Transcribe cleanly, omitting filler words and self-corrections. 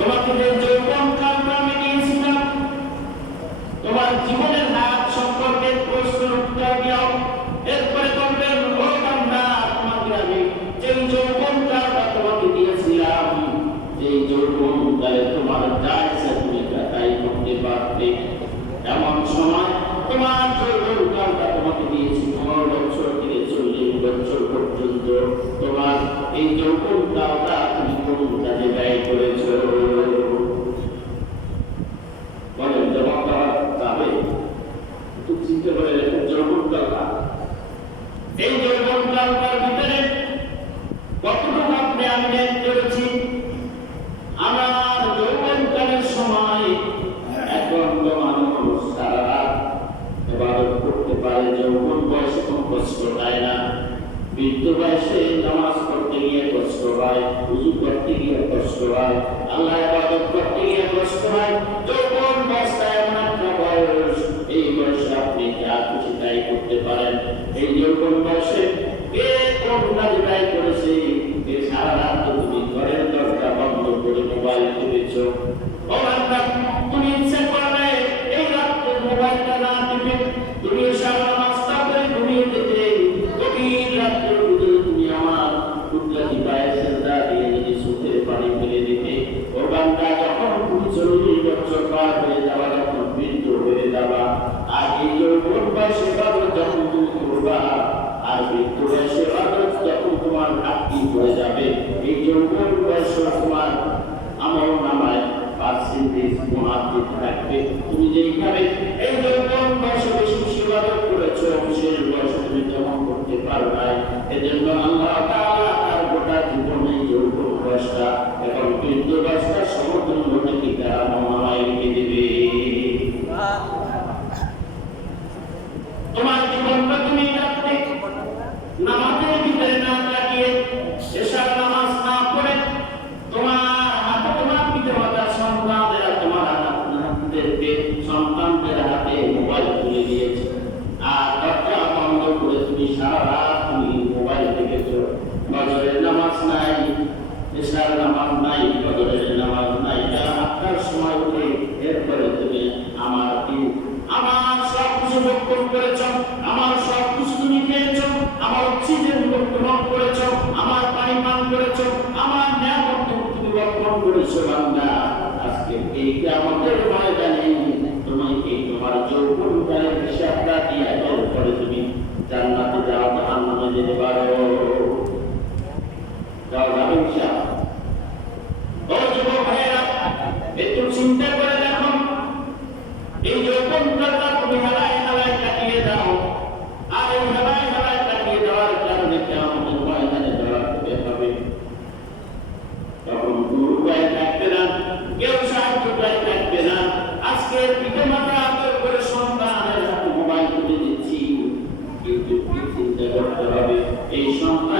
তোমাকে যে যৌবন কালটা আমি দিয়েছিলাম, তোমার জীবনের হাত সম্পর্কে প্রশ্ন উত্তর দাও। এরপরে বলবেন, ও বান্দা, তোমাকে আমি যে যৌবন কালটা তোমাকে দিয়েছিলাম, এই যৌবন কালে তোমার যা ইচ্ছা তুমি তাই করতে পারতে। এমন সময় তোমার যৌবন কালটা তোমাকে দিয়েছি 15 বছর থেকে 40 বছর পর্যন্ত। তোমার এই যৌবন কালটা তুমি কোন কাজে ব্যয় করেছ? বলেন, জমা করা যাবে? একটু চিন্তা করে দেখুন। যৌবন কালটা, এই যৌবন কালটার ভিতরে কতটুকু আপনি আমি করেছি? আমার যৌবন কালের সময় এখন তো মানুষ সারা রাত ইবাদত করতে পারে, যৌবন বয়সে কোনো কষ্ট পায় না। বৃদ্ধ বয়সে নামাজ পড়তে গিয়ে কষ্ট হয়, ওযু করতে গিয়ে কষ্ট হয়, আল্লাহ ইবাদত করতে গিয়ে কষ্ট হয়। যৌবন অবস্থায় এমন একটা বয়স, এই বয়সে আপনি যা খুশি তাই করতে পারেন। এই যৌবন বয়সে কে কোন কাজে ব্যয় করেছে? সারা রাত তুমি ঘরের দরজা বন্ধ করে মোবাইল টিপেছ। ও বান্দা, তুমি ইচ্ছা করলে এই রাত্রে মোবাইলটা না টিপে তুমি সারা নাস্তা করে ঘুমিয়ে যেতে। গভীর রাত্রে উঠে তুমি আমার কুদরতি পায়ে সেজদা দিয়ে যদি চোখের পানি ফেলে দিতে। ও বান্দা, যখন তুমি 40 বছর পার হয়ে যাবা, যখন বৃদ্ধ হয়ে যাবা, আর এই যৌবন বয়সে যখন তুমি করবা, আর বৃদ্ধ বয়সে যখন তোমার ঘাটতি হয়ে যাবে, এই যৌবন বয়স তোমার আমল নামায় পার্সেন্টেজ মহাত্মিক থাকবে। তুমি যেইভাবে এই যৌবন বয়সে বেশি ইবাদত করেছো, শেষ বয়সে তুমি তেমন করতে পারো নাই। এজন্য আল্লাহ তাআলা তার গোটা জীবনে যৌবন বয়সটা এবং বৃদ্ধ বয়সটা সমতুল্য রেখে তার আমলনামায় লিখে দেবে। তোমার জীবনটা তুমি রাখতে নামাজের ভিতরে না লাগিয়ে, এশার নামাজ না পড়ে, তোমার হাতে তোমার পিতামাতা সন্তানেরা তোমার সন্তানদের হাতে মোবাইল তুলে দিয়েছে, আর দরজা বন্ধ করে তুমি সারা রাত তুমি মোবাইল দেখেছো। ফজরের নামাজ নাই, এশার নামাজ নাই, ফজরের নামাজ নাই, আটটার সময় উঠে এরপরে তুমি আমার সব কিছু ভক্ষণ করেছ, আমার সব কিছু তুমি খেয়েছ, আমার অক্সিজেন গ্রহণ করেছ, আমার পানি পান করেছ, আমার নিয়ামত তুমি ভক্ষণ করেছ। বান্দা, আজকে এই কিয়ামতের ময়দানে তোমাকে তোমার যৌবন কালের হিসাবটা দিয়ে এরপরে তুমি জান্নাতে যাও, জাহান্নামে যেতে পারো। যাও, যাবে ইনশাআল্লাহ। ও যুবক ভাইরা, একটু চিন্তা করে দেখো, এই যৌবন কালটা তুমি হারায় হারায় কাটিয়ে দাও, আর এই হারায় হারায় কাটিয়ে দেওয়ার কারণে কিয়ামতের ময়দানে দাঁড়াতে হবে। তখন কোনো উপায় থাকবে না, কেউ সাহায্য থাকবে না। আজকে পিতা মাতা আদর করে সন্তানের হাতে মোবাইল তুলে দিচ্ছি, কিন্তু চিন্তা করতে হবে এই সন্তান